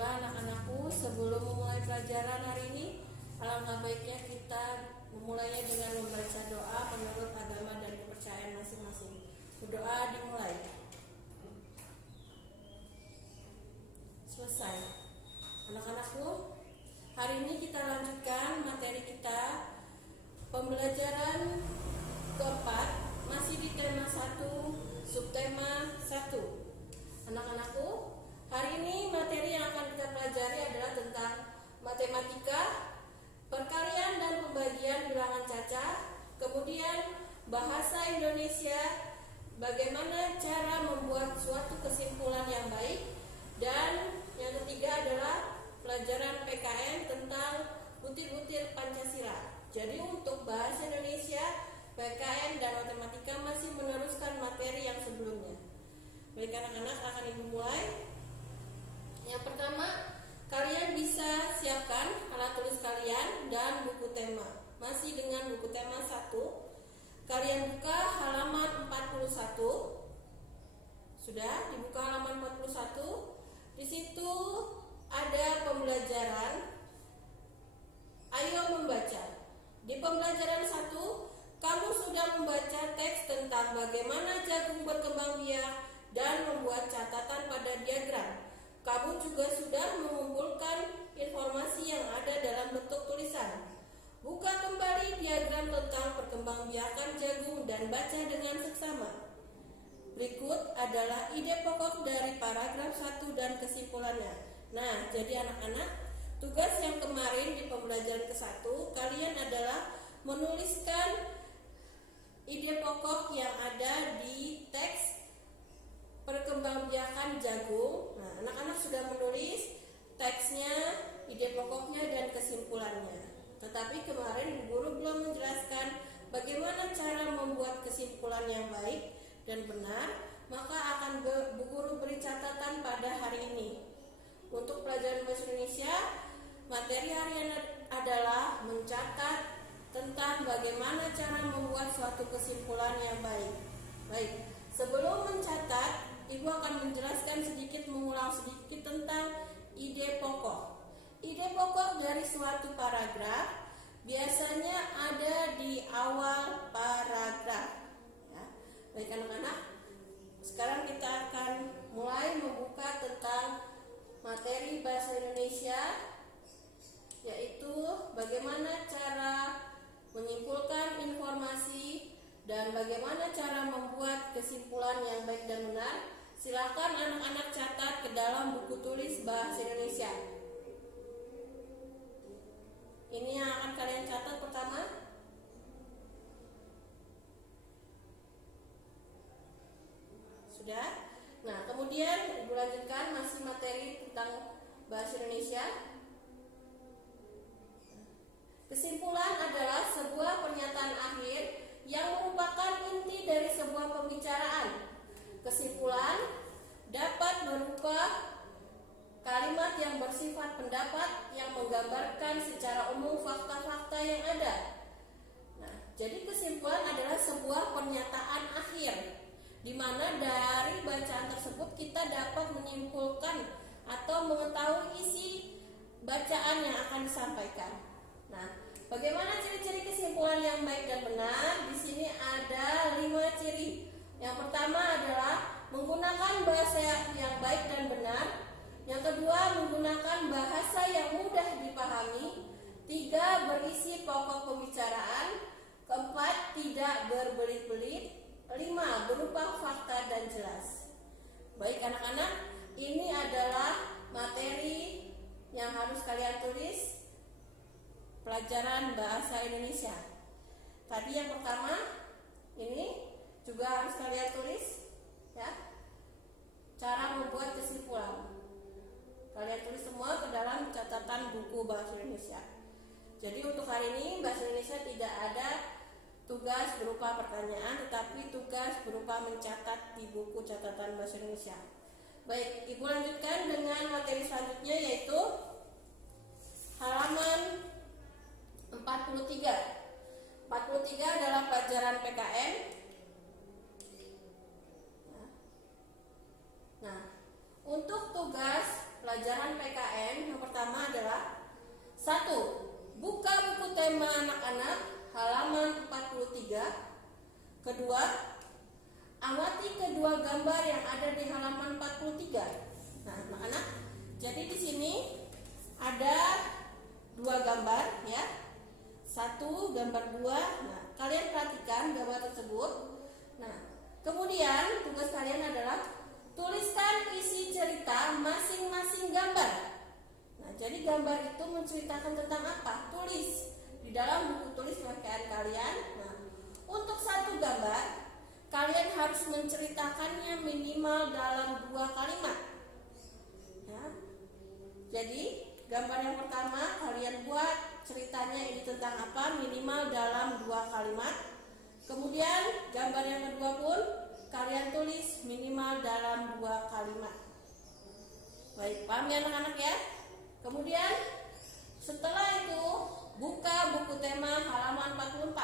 Baiklah anak-anakku, sebelum memulai pelajaran hari ini, alangkah baiknya kita memulainya dengan membaca doa menurut agama dan kepercayaan masing-masing. Berdoa dimulai. Selesai. Anak-anakku, hari ini kita lanjutkan materi kita, pembelajaran keempat, masih di tema 1, subtema 1. Anak-anakku, hari ini materi yang akan kita pelajari adalah tentang matematika, perkalian dan pembagian bilangan cacah, kemudian bahasa Indonesia, bagaimana cara membuat suatu kesimpulan yang baik, dan yang ketiga adalah pelajaran PKN tentang butir-butir Pancasila. Jadi untuk bahasa Indonesia, PKN dan matematika masih meneruskan materi yang sebelumnya. Baik anak-anak, akan ibu mulai. Yang pertama, kalian bisa siapkan alat tulis kalian dan buku tema. Masih dengan buku tema 1. Kalian buka halaman 41. Sudah dibuka halaman 41. Di situ ada pembelajaran. Ayo membaca. Di pembelajaran 1, kamu sudah membaca teks tentang bagaimana jagung berkembang biak dan membuat catatan pada diagram. Kamu juga sudah mengumpulkan informasi yang ada dalam bentuk tulisan. Buka kembali diagram tentang perkembangbiakan jagung dan baca dengan seksama. Berikut adalah ide pokok dari paragraf 1 dan kesimpulannya. Nah, jadi anak-anak, tugas yang kemarin di pembelajaran ke-1, kalian adalah menuliskan ide pokok yang ada di teks perkembangbiakan jagung. Nah, anak-anak sudah menulis teksnya, ide pokoknya, dan kesimpulannya. Tetapi kemarin guru belum menjelaskan bagaimana cara membuat kesimpulan yang baik dan benar, maka akan Bu Guru beri catatan pada hari ini. Untuk pelajaran bahasa Indonesia, materi harian adalah mencatat tentang bagaimana cara membuat suatu kesimpulan yang baik. Baik, sebelum mencatat, Ibu akan menjelaskan sedikit, mengulang sedikit tentang ide pokok. Ide pokok dari suatu paragraf biasanya ada di awal paragraf. Ya. Baik anak-anak, sekarang kita akan mulai membuka tentang materi bahasa Indonesia, yaitu bagaimana cara menyimpulkan informasi dan bagaimana cara membuat kesimpulan yang baik dan benar. Silakan anak-anak catat ke dalam buku tulis bahasa Indonesia. Ini yang akan kalian catat pertama. Sudah? Nah, kemudian Ibu lanjutkan masih materi tentang bahasa Indonesia. Kesimpulan adalah sebuah pernyataan akhir yang merupakan inti dari sebuah pembicaraan. Kesimpulan dapat berupa kalimat yang bersifat pendapat yang menggambarkan secara umum fakta-fakta yang ada. Nah, jadi kesimpulan adalah sebuah pernyataan akhir, di mana dari bacaan tersebut kita dapat menyimpulkan atau mengetahui isi bacaan yang akan disampaikan. Nah, bagaimana ciri-ciri kesimpulan yang baik dan benar? Di sini ada 5 ciri. Yang pertama adalah menggunakan bahasa yang baik dan benar. Yang kedua, menggunakan bahasa yang mudah dipahami. 3, berisi pokok pembicaraan. 4, tidak berbelit-belit. 5, berupa fakta dan jelas. Baik anak-anak, ini adalah materi yang harus kalian tulis pelajaran bahasa Indonesia. Tadi yang pertama, ini juga harus kalian tulis, ya. Cara membuat kesimpulan. Kalian tulis semua ke dalam catatan buku bahasa Indonesia. Jadi untuk hari ini bahasa Indonesia tidak ada tugas berupa pertanyaan, tetapi tugas berupa mencatat di buku catatan bahasa Indonesia. Baik, Ibu lanjutkan dengan materi selanjutnya, yaitu halaman 43. 43 adalah pelajaran PKN. Nah, untuk tugas pelajaran pembelajaran PKN yang pertama adalah 1. Buka buku tema anak-anak halaman 43. Kedua, amati kedua gambar yang ada di halaman 43. Nah, anak-anak, jadi di sini ada 2 gambar ya. 1 gambar 2. Nah, kalian perhatikan gambar tersebut. Nah, kemudian tugas kalian adalah tuliskan isi cerita masing-masing gambar. Nah, jadi gambar itu menceritakan tentang apa? Tulis di dalam buku tulis PKN kalian. Nah, untuk 1 gambar kalian harus menceritakannya minimal dalam 2 kalimat. Ya. Jadi gambar yang pertama kalian buat ceritanya ini tentang apa? Minimal dalam 2 kalimat. Kemudian gambar yang kedua pun kalian tulis minimal dalam 2 kalimat. Baik, paham ya anak-anak ya? Kemudian setelah itu buka buku tema halaman 44.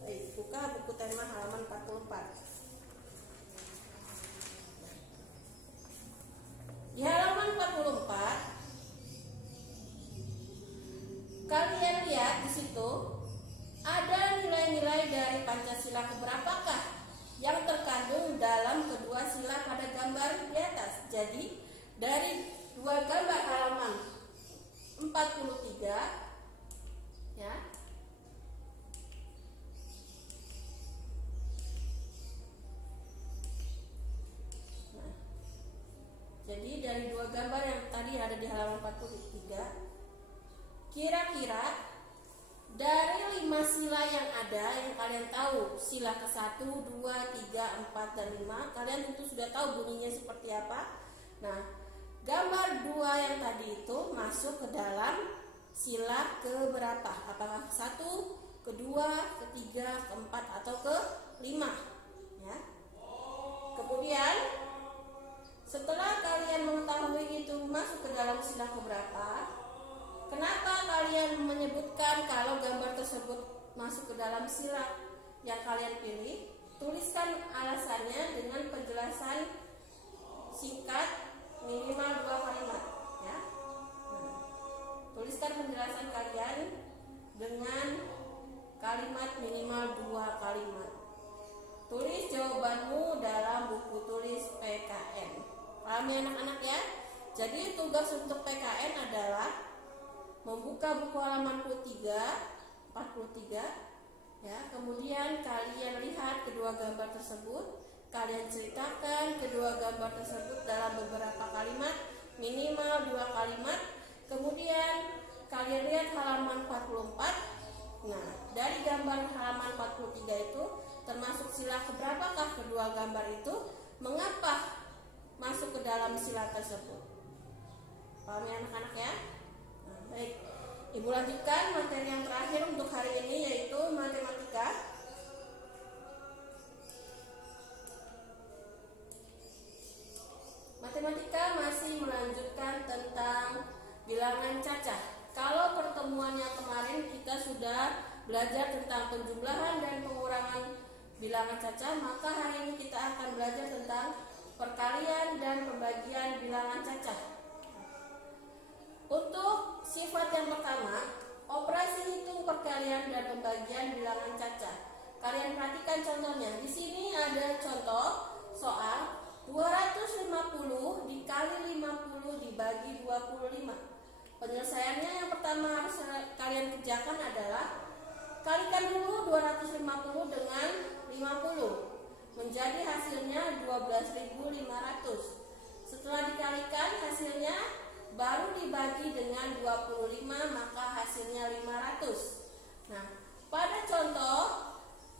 Baik, buka buku tema halaman 44. Di halaman 44 kalian lihat di situ ada nilai-nilai dari Pancasila keberapakah yang terkandung dalam kedua sila pada gambar di atas. Jadi dari 2 gambar halaman 43 ya. Nah, jadi dari 2 gambar yang tadi ada di halaman 43, kira-kira dari 5 sila yang ada yang kalian tahu, sila ke-1, 2, 3, 4, dan 5, kalian tentu sudah tahu bunyinya seperti apa. Nah, gambar 2 yang tadi itu masuk ke dalam sila keberapa? Apakah ke-1, ke-2, ke-3, ke-4, atau ke-5? Ya. Kemudian setelah kalian mengetahui itu masuk ke dalam sila keberapa, kenapa kalian menyebutkan kalau gambar tersebut masuk ke dalam sila yang kalian pilih? Tuliskan alasannya dengan penjelasan singkat minimal 2 kalimat ya. Nah, tuliskan penjelasan kalian dengan kalimat minimal 2 kalimat. Tulis jawabanmu dalam buku tulis PKN. Paham ya anak-anak ya? Jadi tugas untuk PKN adalah membuka buku halaman 43 ya. Kemudian kalian lihat kedua gambar tersebut, kalian ceritakan kedua gambar tersebut dalam beberapa kalimat, minimal 2 kalimat. Kemudian kalian lihat halaman 44. Nah, dari gambar halaman 43 itu termasuk sila keberapakah kedua gambar itu? Mengapa masuk ke dalam sila tersebut? Paham ya anak-anak ya? Nah, baik, Ibu lanjutkan materi yang terakhir untuk hari ini, yaitu matematika. Matematika masih melanjutkan tentang bilangan cacah. Kalau pertemuan yang kemarin kita sudah belajar tentang penjumlahan dan pengurangan bilangan cacah, maka hari ini kita akan belajar tentang perkalian dan pembagian bilangan cacah. Untuk sifat yang pertama, operasi hitung perkalian dan pembagian bilangan cacah. Kalian perhatikan contohnya. Di sini ada contoh soal 250 dikali 50 dibagi 25. Penyelesaiannya yang pertama harus kalian kerjakan adalah kalikan dulu 250 dengan 50. Menjadi hasilnya 12.500. Setelah dikalikan hasilnya baru dibagi dengan 25, maka hasilnya 500. Nah, pada contoh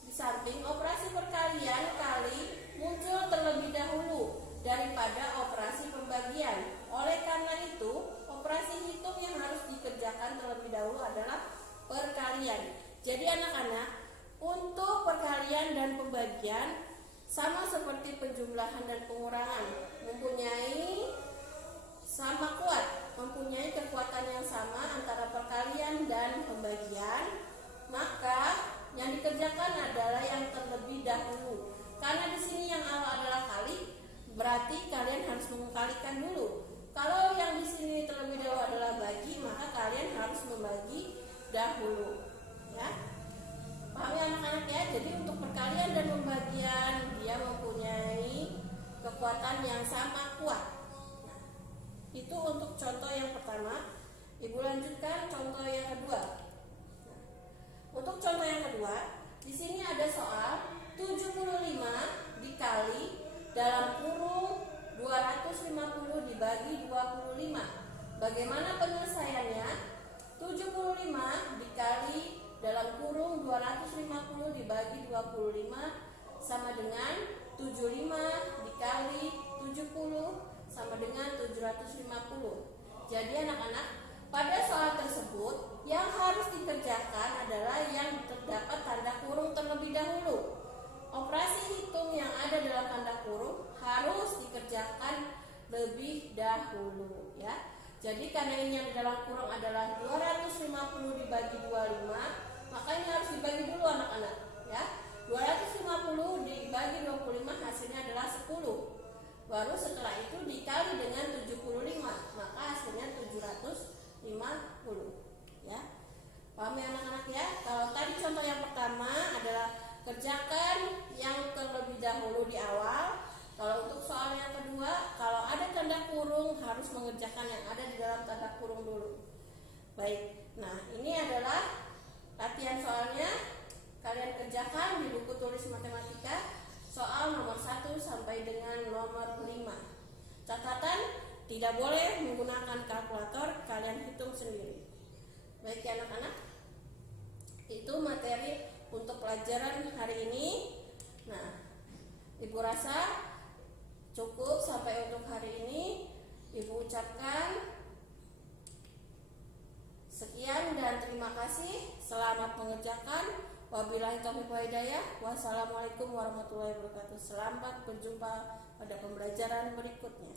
di samping operasi perkalian kali muncul terlebih dahulu daripada operasi pembagian. Oleh karena itu, operasi hitung yang harus dikerjakan terlebih dahulu adalah perkalian. Jadi anak-anak, untuk perkalian dan pembagian sama seperti penjumlahan dan pengurangan, sama kuat, mempunyai kekuatan yang sama antara perkalian dan pembagian. Maka yang dikerjakan adalah yang terlebih dahulu. Karena di sini yang awal adalah kali, berarti kalian harus mengkalikan dulu. Kalau yang di sini dahulu. Ya, paham ya anak-anak ya? Jadi untuk perkalian dan pembagian dia mempunyai kekuatan yang sama kuat. Nah, itu untuk contoh yang pertama. Ibu lanjutkan contoh yang kedua. Nah, untuk contoh yang kedua, di sini ada soal 75 dikali dalam kurung 250 dibagi 25. Bagaimana penyelesaiannya? 75 dikali dalam kurung 250 dibagi 25 sama dengan 75 dikali 70 sama dengan 750. Jadi anak-anak, pada soal tersebut yang harus dikerjakan adalah yang terdapat tanda kurung terlebih dahulu. Operasi hitung yang ada dalam tanda kurung harus dikerjakan lebih dahulu, ya. Jadi karena ini yang di dalam kurung adalah 250 dibagi 25, maka ini harus dibagi dulu anak-anak, ya. 250 dibagi 25 hasilnya adalah 10. Baru setelah itu dikali dengan 75, maka hasilnya 750, ya. Paham ya anak-anak ya? Kalau tadi contoh yang pertama adalah kerjakan yang terlebih dahulu di awal. Kalau untuk soal yang kedua, kalau ada tanda kurung harus mengerjakan yang ada di dalam tanda kurung dulu. Baik, nah ini adalah latihan soalnya. Kalian kerjakan di buku tulis matematika soal nomor 1 sampai dengan nomor 5. Catatan, tidak boleh menggunakan kalkulator, kalian hitung sendiri. Baik ya anak-anak, itu materi untuk pelajaran hari ini. Nah, Ibu rasa cukup sampai untuk hari ini. Ibu ucapkan sekian dan terima kasih. Selamat mengerjakan. Wabillahi taufiq wal hidayah. Wassalamualaikum warahmatullahi wabarakatuh. Selamat berjumpa pada pembelajaran berikutnya.